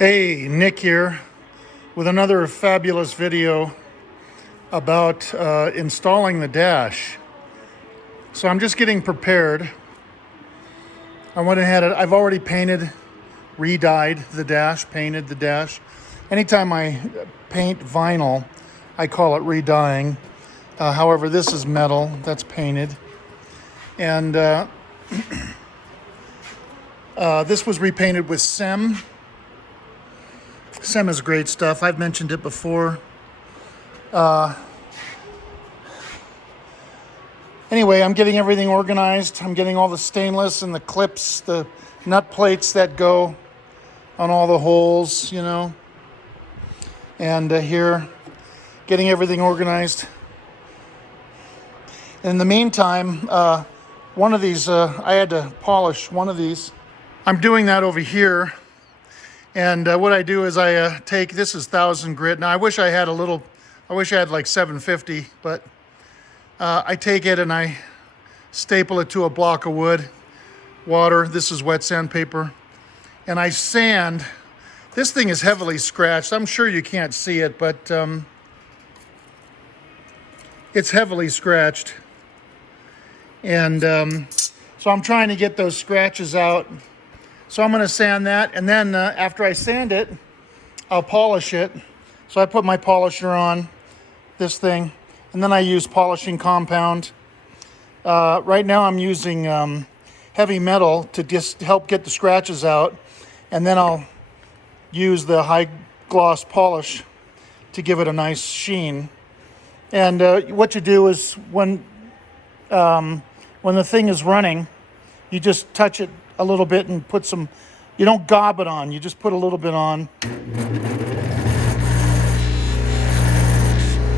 Hey, Nick here with another fabulous video about installing the dash. So I'm just getting prepared. I went ahead, I've already painted, re-dyed the dash, painted the dash. Anytime I paint vinyl, I call it re-dyeing. However, this is metal, that's painted. And this was repainted with SEM. SEM is great stuff. I've mentioned it before. Anyway, I'm getting everything organized. I'm getting all the stainless and the clips, the nut plates that go on all the holes, you know. And here, getting everything organized. In the meantime, one of these, I had to polish one of these. I'm doing that over here. And what I do is I take, this is 1000 grit. Now I wish I had like 750, but I take it and I staple it to a block of wood, water. This is wet sandpaper. And I sand. This thing is heavily scratched. I'm sure you can't see it, but it's heavily scratched. And so I'm trying to get those scratches out. So I'm going to sand that, and then after I sand it, I'll polish it. So I put my polisher on this thing, and then I use polishing compound. Right now I'm using heavy metal to just help get the scratches out, and then I'll use the high gloss polish to give it a nice sheen. And what you do is when the thing is running, you just touch it a little bit and put some, you don't gob it on, you just put a little bit on.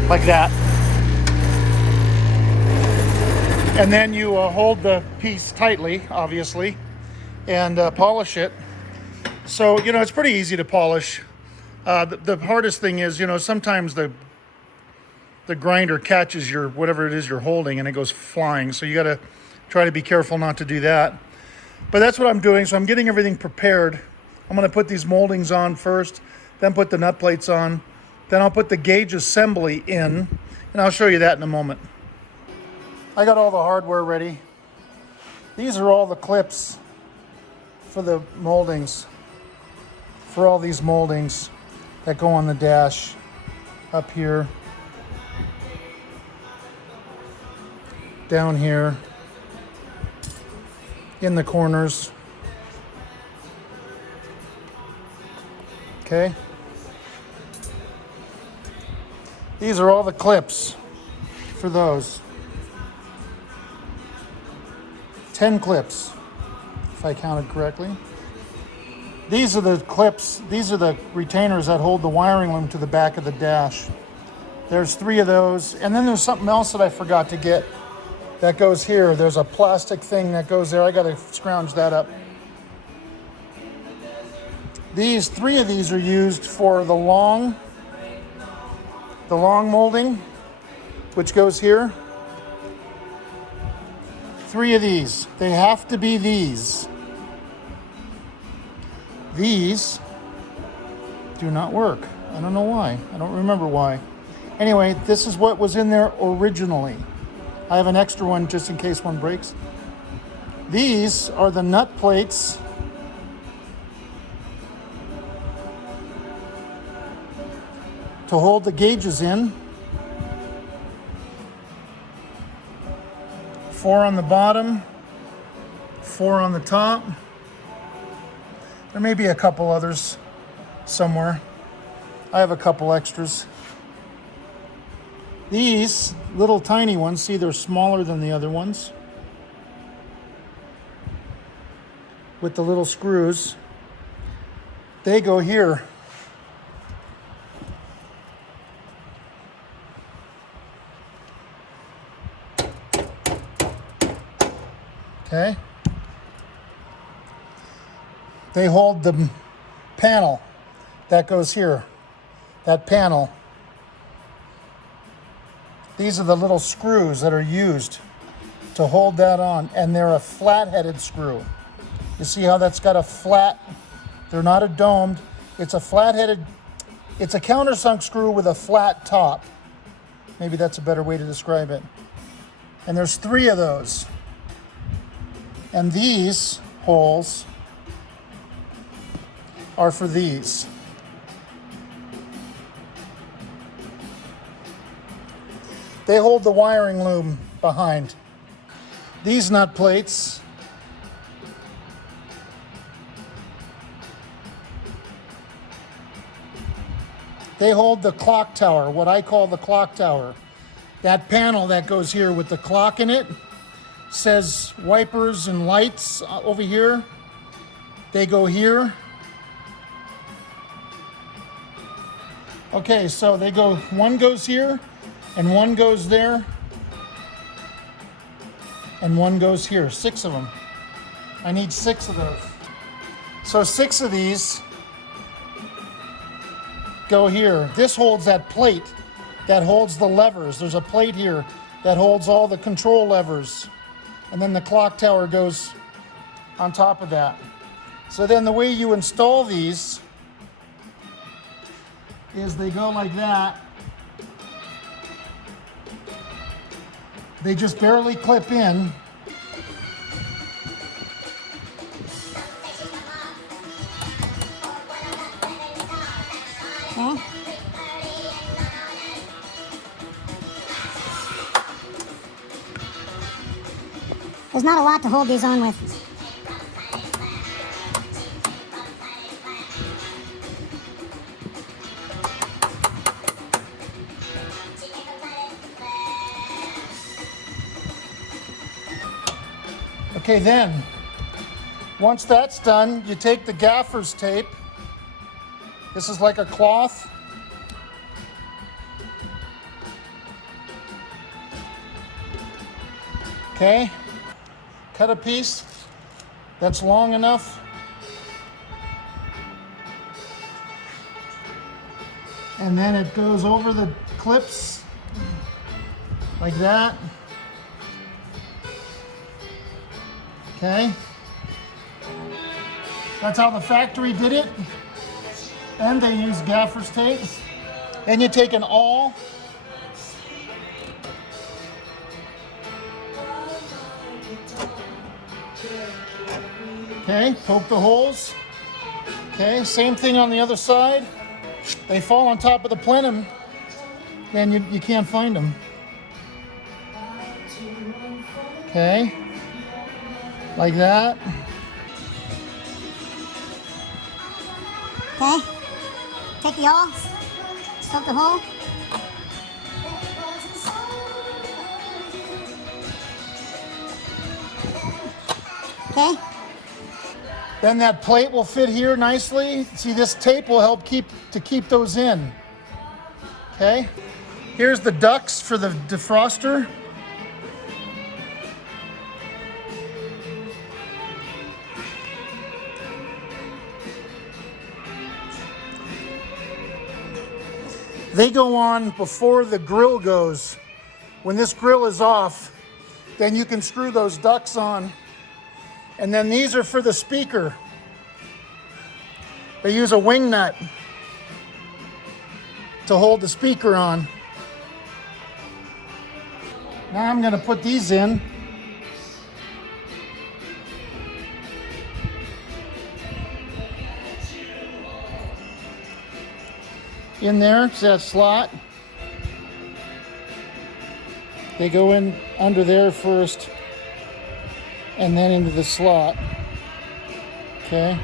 Like that. And then you hold the piece tightly, obviously, and polish it. So, you know, it's pretty easy to polish. The hardest thing is, you know, sometimes the grinder catches your, whatever it is you're holding, and it goes flying. So you got to try to be careful not to do that. But that's what I'm doing. So I'm getting everything prepared. I'm going to put these moldings on first, then put the nut plates on. Then I'll put the gauge assembly in, and I'll show you that in a moment. I got all the hardware ready. These are all the clips for the moldings, for all these moldings that go on the dash up here, down here, in the corners. Okay. These are all the clips for those. 10 clips, if I counted correctly. These are the clips, these are the retainers that hold the wiring loom to the back of the dash. There's 3 of those, and then there's something else that I forgot to get. That goes here. There's a plastic thing that goes there. I got to scrounge that up. These 3 of these are used for the long molding, which goes here. 3 of these. They have to be these. These do not work. I don't know why. I don't remember why. Anyway, this is what was in there originally. I have an extra one just in case one breaks. These are the nut plates to hold the gauges in. 4 on the bottom, 4 on the top. There may be a couple others somewhere. I have a couple extras. These little tiny ones, see, they're smaller than the other ones, with the little screws. They go here. Okay. They hold the panel that goes here, that panel. These are the little screws that are used to hold that on, and they're a flat-headed screw. You see how that's got a flat, they're not a domed, It's a flat-headed, it's a countersunk screw with a flat top. Maybe that's a better way to describe it. And there's 3 of those. And these holes are for these. They hold the wiring loom behind. These nut plates they hold the clock tower, what I call the clock tower. That panel that goes here with the clock in it says wipers and lights over here. They go here. Okay, so they go, one goes here, and one goes there, and one goes here. 6 of them. I need 6 of those. So 6 of these go here. This holds that plate that holds the levers. There's a plate here that holds all the control levers. And then the clock tower goes on top of that. So then the way you install these is they go like that. They just barely clip in. Okay. There's not a lot to hold these on with. Okay, then, once that's done, you take the gaffer's tape. This is like a cloth. Okay, cut a piece that's long enough. And then it goes over the clips like that. Okay, that's how the factory did it, and they use gaffer's tape. Then you take an awl, okay, poke the holes. Okay, same thing on the other side. They fall on top of the plenum, then you can't find them. Okay. Like that. Okay. Take the awl, poke the hole. Okay. Then that plate will fit here nicely. See, this tape will help keep those in. Okay. Here's the ducts for the defroster. They go on before the grill goes. When this grill is off, then you can screw those ducts on. And then these are for the speaker. They use a wing nut to hold the speaker on. Now I'm going to put these in. In there, it's that slot. They go in under there first and then into the slot. Okay.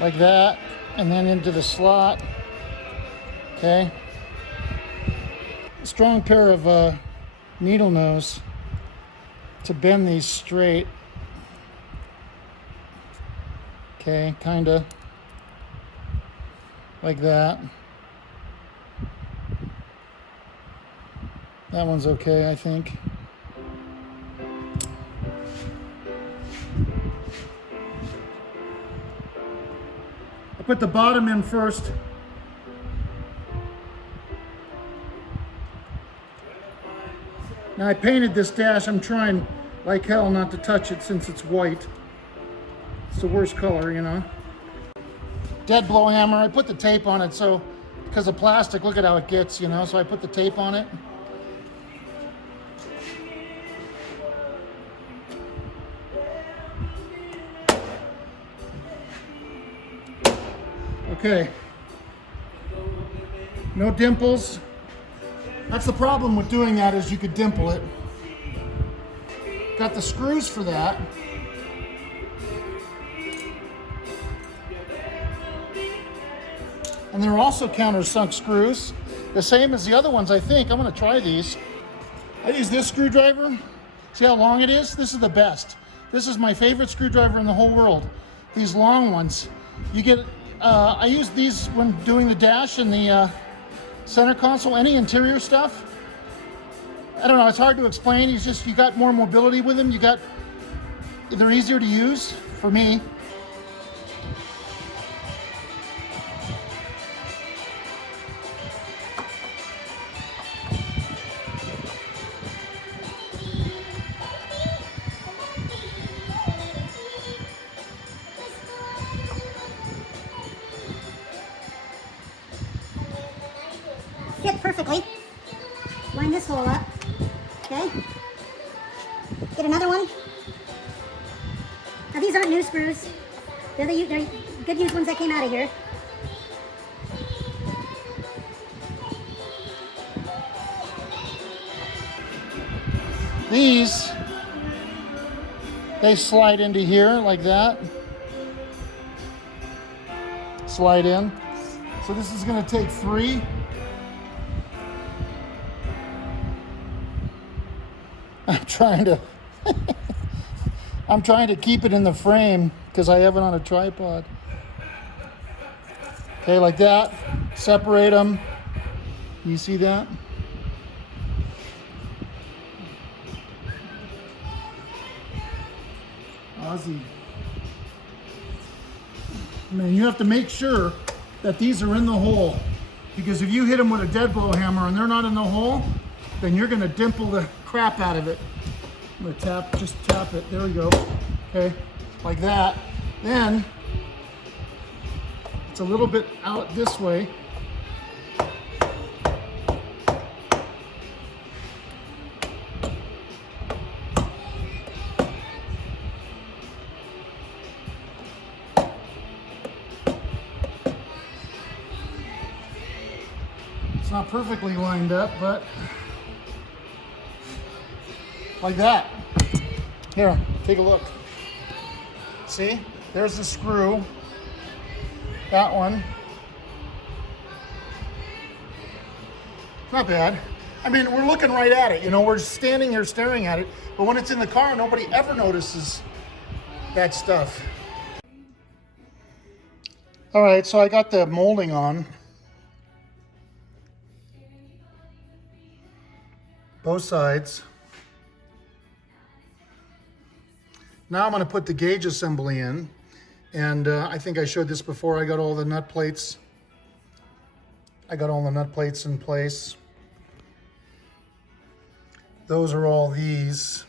Like that, and then into the slot. Okay. A strong pair of needle nose to bend these straight. Okay, kinda like that. That one's okay, I think. I put the bottom in first. Now I painted this dash. I'm trying like hell not to touch it since it's white. It's the worst color, you know. Dead blow hammer. I put the tape on it so, because of plastic, look at how it gets, you know. So I put the tape on it. Okay. No dimples. That's the problem with doing that, is you could dimple it. Got the screws for that. And they're also countersunk screws, the same as the other ones, I think. I'm gonna try these. I use this screwdriver. See how long it is? This is the best. This is my favorite screwdriver in the whole world. These long ones. You get, I use these when doing the dash and the center console, any interior stuff. I don't know, it's hard to explain. You got more mobility with them. They're easier to use for me. Fit perfectly. Line this hole up. Okay. Get another one. Now these aren't new screws. They're good used ones that came out of here. These, they slide into here like that. Slide in. So this is going to take 3. I'm trying to keep it in the frame because I have it on a tripod. Okay, like that. Separate them. You see that? Ozzy. Man, you have to make sure that these are in the hole, because if you hit them with a dead blow hammer and they're not in the hole, then you're going to dimple the crap out of it. I'm going to just tap it. There we go. Okay, like that. Then it's a little bit out this way. It's not perfectly lined up, but like that. Here, take a look. See? There's the screw. That one. Not bad. I mean, we're looking right at it. You know, we're standing here staring at it. But when it's in the car, nobody ever notices that stuff. All right, so I got the molding on. Both sides. Now I'm going to put the gauge assembly in, and I think I showed this before. I got all the nut plates. I got all the nut plates in place. Those are all these.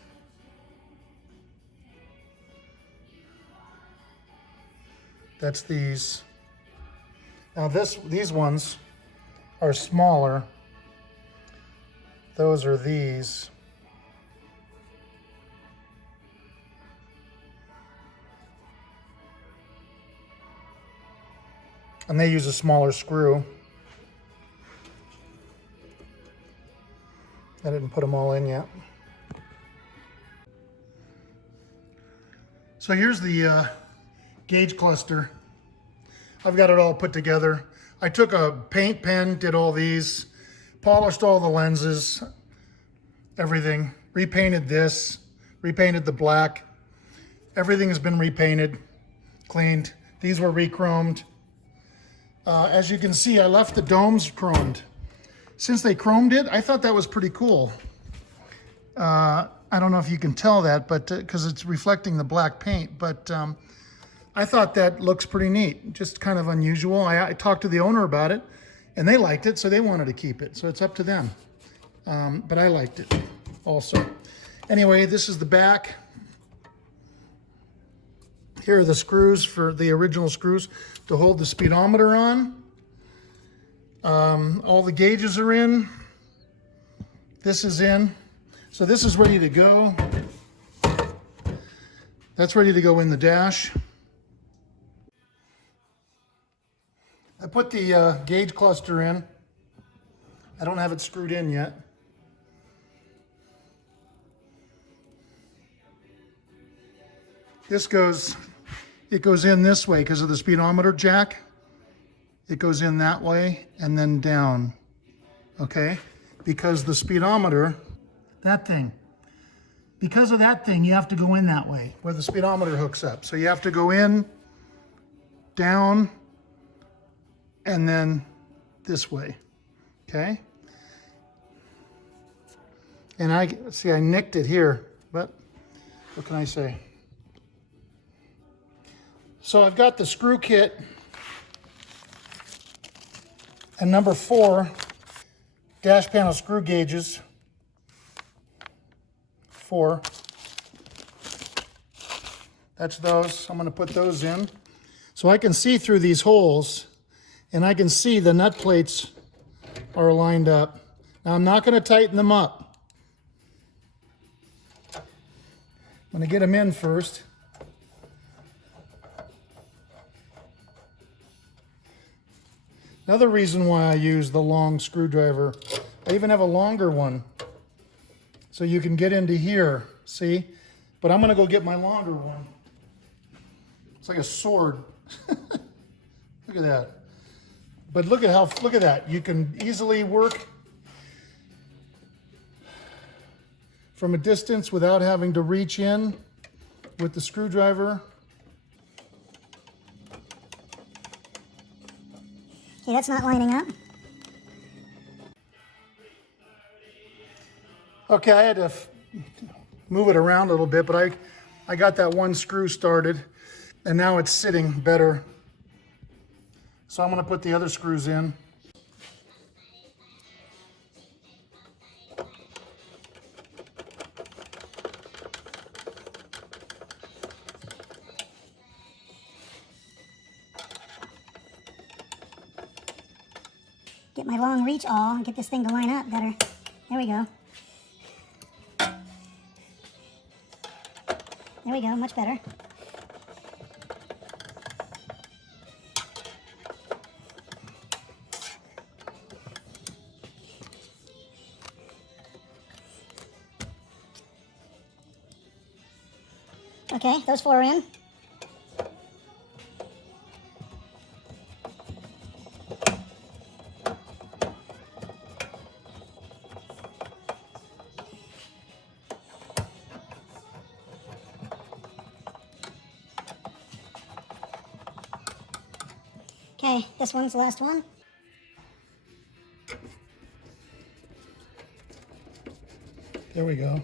That's these. Now these ones are smaller. Those are these. And they use a smaller screw. I didn't put them all in yet. So here's the gauge cluster. I've got it all put together. I took a paint pen, did all these, polished all the lenses, everything, repainted this, repainted the black. Everything has been repainted, cleaned. These were re-chromed. As you can see, I left the domes chromed. Since they chromed it, I thought that was pretty cool. I don't know if you can tell that, but because it's reflecting the black paint, but I thought that looks pretty neat. Just kind of unusual. I talked to the owner about it, and they liked it, so they wanted to keep it. So it's up to them. But I liked it. also. Anyway, this is the back. Here are the screws for the original screws to hold the speedometer on. All the gauges are in. This is in. So this is ready to go. That's ready to go in the dash. I put the gauge cluster in. I don't have it screwed in yet. It goes in this way because of the speedometer jack. It goes in that way and then down, okay? Because the speedometer, because of that thing, you have to go in that way where the speedometer hooks up. So you have to go in, down, and then this way, okay? And I nicked it here, but what can I say? So I've got the screw kit and number 4 dash panel screw gauges. 4. That's those. I'm going to put those in. So I can see through these holes, and I can see the nut plates are lined up. Now I'm not going to tighten them up. I'm going to get them in first. Another reason why I use the long screwdriver, I even have a longer one, so you can get into here, see? But I'm gonna go get my longer one. It's like a sword. Look at that. But look at that. You can easily work from a distance without having to reach in with the screwdriver. Okay, that's not lining up. Okay, I had to move it around a little bit, but I got that one screw started, and now it's sitting better. So I'm going to put the other screws in. Get my long reach awl and get this thing to line up better. There we go. There we go, much better. Okay, those 4 are in. Okay, this one's the last one. There we go.